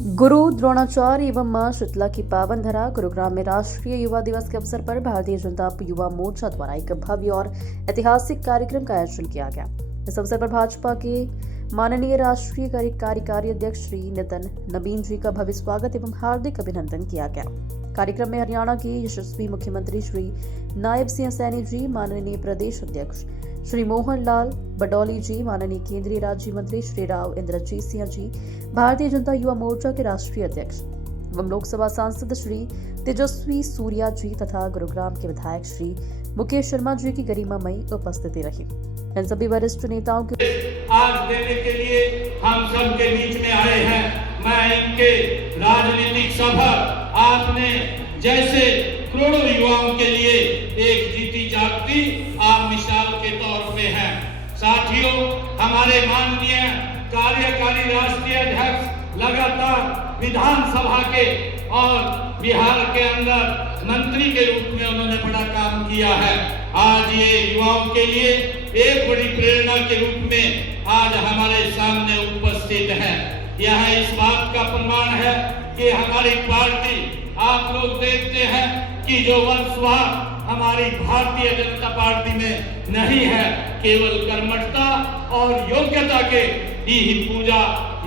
गुरु द्रोणाचार्य एवं मां शीतला की पावन धरा गुरुग्राम में राष्ट्रीय युवा दिवस के अवसर पर भारतीय जनता युवा मोर्चा द्वारा एक भव्य और ऐतिहासिक कार्यक्रम का आयोजन किया गया। इस अवसर पर भाजपा के माननीय राष्ट्रीय कार्यकारी अध्यक्ष श्री नितिन नबीन जी का भव्य स्वागत एवं हार्दिक अभिनंदन किया गया। कार्यक्रम में हरियाणा के यशस्वी मुख्यमंत्री श्री नायब सिंह सैनी जी, माननीय प्रदेश अध्यक्ष श्री मोहन लाल बडौली जी, माननीय केंद्रीय राज्य मंत्री श्री राव इंद्रजीत सिंह जी, भारतीय जनता युवा मोर्चा के राष्ट्रीय अध्यक्ष एवं लोकसभा सांसद श्री तेजस्वी सूर्या जी तथा गुरुग्राम के विधायक श्री मुकेश शर्मा जी की गरिमामयी उपस्थिति रही। इन सभी वरिष्ठ नेताओं के आज देने के लिए हम सब के बीच में आए हैं। मैं इनके राजनीतिक सभा आपने जैसे करोड़ों युवाओं के लिए एक जीती जागती आप मिसाल के तौर पे हैं। साथियों, हमारे माननीय कार्यकारी राष्ट्रीय अध्यक्ष लगातार विधानसभा के और बिहार के अंदर मंत्री के रूप में उन्होंने बड़ा काम किया है। आज ये युवाओं के लिए एक बड़ी प्रेरणा के रूप में आज हमारे सामने उपस्थित है। यह इस बात का प्रमाण है कि हमारी पार्टी, आप लोग देखते हैं कि जो वंशवाद हमारी भारतीय जनता पार्टी में नहीं है, केवल कर्मठता और योग्यता के ही पूजा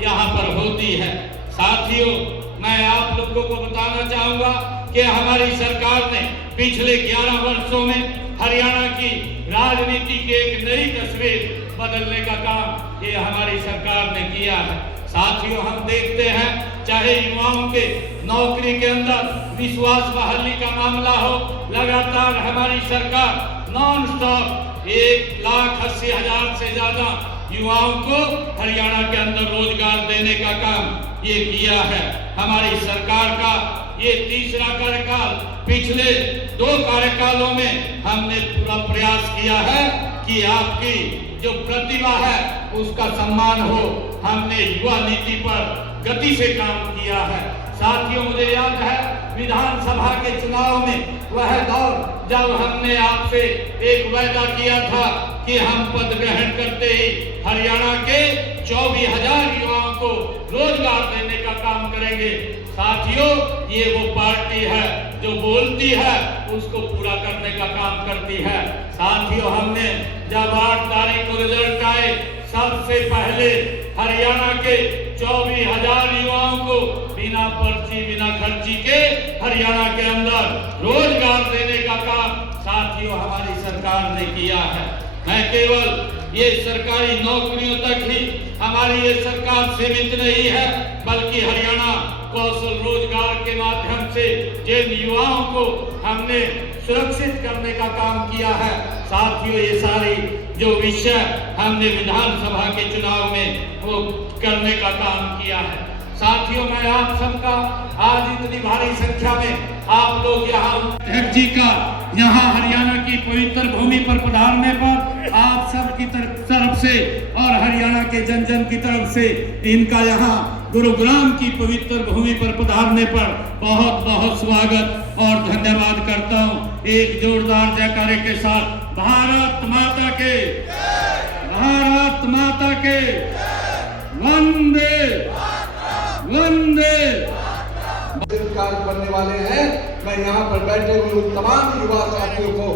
यहाँ पर होती है। साथियों, मैं आप लोगों को बताना चाहूंगा कि हमारी सरकार ने पिछले 11 वर्षों में हरियाणा की राजनीति की एक नई तस्वीर बदलने का काम ये हमारी सरकार ने किया है। साथियों, हम देखते हैं चाहे युवाओं के नौकरी के अंदर विश्वास बहाली का मामला हो, लगातार हमारी सरकार नॉन स्टॉप 1,80,000 से ज्यादा युवाओं को हरियाणा के अंदर रोजगार देने का काम ये किया है। हमारी सरकार का ये तीसरा कार्यकाल, पिछले 2 कार्यकालों में हमने पूरा प्रयास किया है कि आपकी जो प्रतिभा है उसका सम्मान हो। हमने युवा नीति पर गति से काम किया है। साथियों, मुझे याद है विधानसभा के चुनाव में वह दौर जब हमने आपसे एक वायदा किया था कि हम पद ग्रहण करते ही हरियाणा के 24,000 युवाओं को रोजगार देने का काम करेंगे। साथियों, ये वो पार्टी है जो बोलती है उसको पूरा करने का काम करती है। साथियों, हमने जब 8 तारीख को रिजल्ट आए, सबसे पहले हरियाणा के 24,000 युवाओं को बिना पर्ची बिना खर्ची के हरियाणा के अंदर रोजगार देने का काम साथियों हमारी सरकार ने किया है। मैं केवल ये सरकारी नौकरियों तक ही हमारी ये सरकार सीमित नहीं है, बल्कि हरियाणा कौशल रोजगार के माध्यम से जिन युवाओं को हमने सुरक्षित करने का काम किया है। साथियों, ये सारी जो विषय हमने विधानसभा के चुनाव में वो करने का काम किया है। साथियों, मैं आप सबका आज इतनी भारी संख्या में आप लोग यहाँ अध्यक्ष जी का यहाँ हरियाणा की पवित्र भूमि पर पधारने पर आप सब की तरफ से और हरियाणा के जन जन की तरफ से इनका यहाँ गुरुग्राम की पवित्र भूमि पर पधारने पर बहुत बहुत स्वागत और धन्यवाद करता हूँ। एक जोरदार जयकारे के साथ भारत माता के, भारत माता के, वंदे वंदे कार्य करने वाले हैं। मैं यहाँ पर बैठे हुए तमाम युवा साथियों को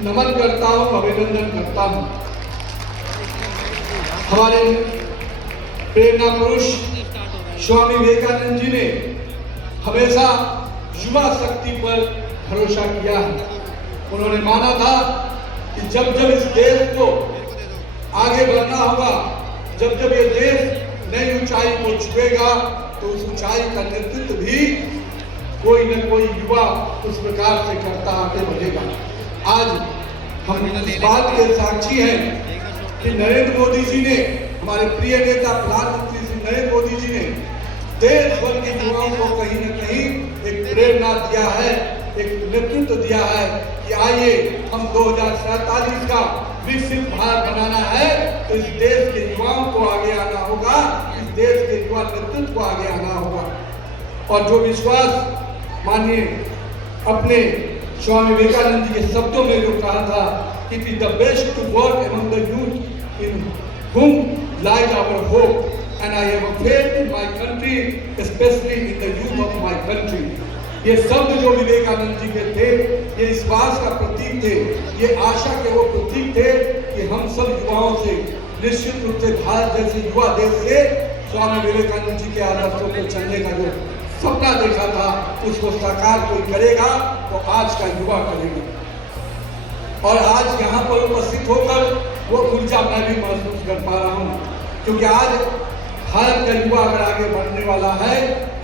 नमन करता हूँ, अभिनंदन करता हूँ। हमारे प्रेरणा पुरुष स्वामी विवेकानंद जी ने हमेशा युवा शक्ति पर भरोसा किया है। उन्होंने माना था कि जब जब इस देश को आगे बढ़ना होगा, जब जब ये देश नई ऊंचाई को छुएगा, तो उस ऊंचाई का नेतृत्व भी कोई न कोई युवा उस प्रकार से करता आगे बढ़ेगा। आज हम इस बात के साक्षी हैं कि नरेंद्र मोदी जी ने, हमारे प्रिय नेता प्रधानमंत्री श्री नरेंद्र मोदी जी ने देश भर के युवाओं को कहीं न कहीं एक प्रेरणा दिया है, एक नेतृत्व दिया है कि आइए हम 2047 का विकसित भारत बनाना है, तो इस देश के युवाओं को आगे आना होगा, इस देश के युवा नेतृत्व को आगे आना होगा। और जो विश्वास मानिए अपने स्वामी विवेकानंद जी के शब्दों में जो कहा था कि it is the best to work among the youth in whom lies our hope, and I have a faith in my country, especially in the youth of my country. ये शब्द जो विवेकानंद जी के थे, ये इस बात का प्रतीक थे, ये आशा के वो प्रतीक थे कि हम सब युवाओं से निश्चित रूप से भारत जैसे युवा देश से स्वामी विवेकानंद जी के आदर्शों पर चलने का जो सपना देखा था, उसको साकार कोई करेगा तो आज का युवा करेगा। और आज यहाँ पर उपस्थित होकर वो ऊर्जा मैं भी महसूस कर पा रहा हूँ, क्योंकि आज भारत का युवा अगर आगे बढ़ने वाला है,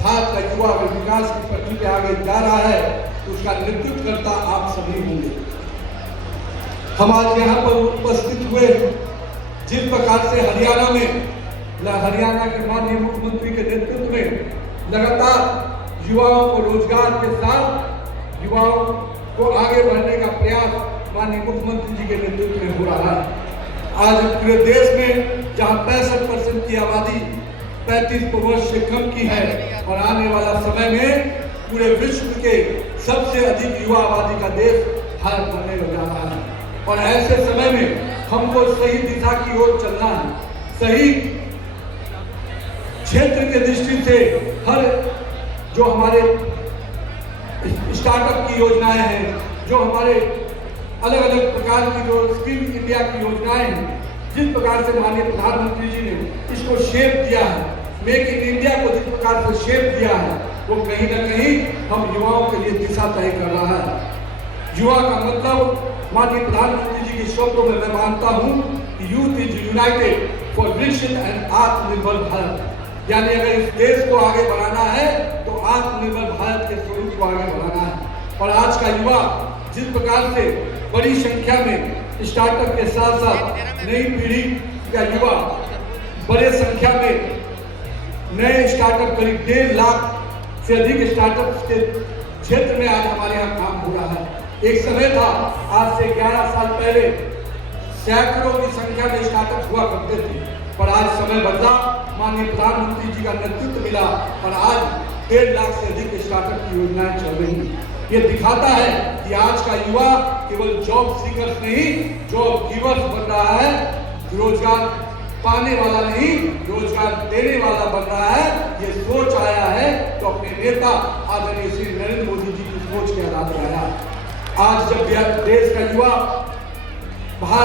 भारत का युवा अगर विकास की पटरी पे आगे जा रहा है, तो उसका नेतृत्व करता आप सभी होंगे। हम आज यहाँ पर उपस्थित हुए, जिस प्रकार से हरियाणा के माननीय मुख्यमंत्री के नेतृत्व में लगातार युवाओं को रोजगार के साथ युवाओं को आगे बढ़ने का प्रयास माननीय मुख्यमंत्री जी के नेतृत्व में हो रहा है। आज पूरे देश में जहां 65% की आबादी 35 वर्ष से कम की है, और आने वाला समय में पूरे विश्व के सबसे अधिक युवा आबादी का देश भारत बनने जा रहा है। और ऐसे समय में हमको सही दिशा की ओर चलना है। सही क्षेत्र के दृष्टि से हर जो हमारे स्टार्टअप की योजनाएं हैं, जो हमारे अलग अलग प्रकार की जो स्किल इंडिया की योजनाएं हैं, जिस प्रकार से माननीय प्रधानमंत्री जी ने इसको शेप दिया है, मेक इन इंडिया को जिस प्रकार से शेप दिया है, वो कहीं ना कहीं हम युवाओं के लिए दिशा तय कर रहा है। युवा का मतलब माननीय प्रधानमंत्री जी के शब्दों में मैं मानता हूँ कि यूथ इज यूनाइटेड फॉर विकसित एंड आत्मनिर्भर भारत। यानी अगर इस देश को आगे बढ़ाना है तो आत्मनिर्भर भारत के स्वरूप को आगे बढ़ाना है। और आज का युवा जिस प्रकार से बड़ी संख्या में स्टार्टअप के साथ साथ नई पीढ़ी का युवा बड़े संख्या में नए स्टार्टअप करीब 1.5 लाख से अधिक स्टार्टअप के क्षेत्र में आज हमारे यहाँ काम हो रहा है। एक समय था, आज से 11 साल पहले सैकड़ों की संख्या में स्टार्टअप हुआ करते थे, पर आज समय बदला, माननीय प्रधानमंत्री जी का नेतृत्व मिला और आज 1.5 लाख से अधिक स्टार्टअप की योजनाएं चल रही हैं। ये दिखाता है कि आज का युवा केवल जॉब सीकर्स नहीं, जॉब गिवर्स बन रहा है। रोजगार पाने वाला नहीं, रोजगार देने वाला बन रहा है। ये सोच आया है तो अपने नेता आदरणीय श्री नरेंद्र मोदी जी की सोच के आधार पर आया। आज जब देश का युवा भारत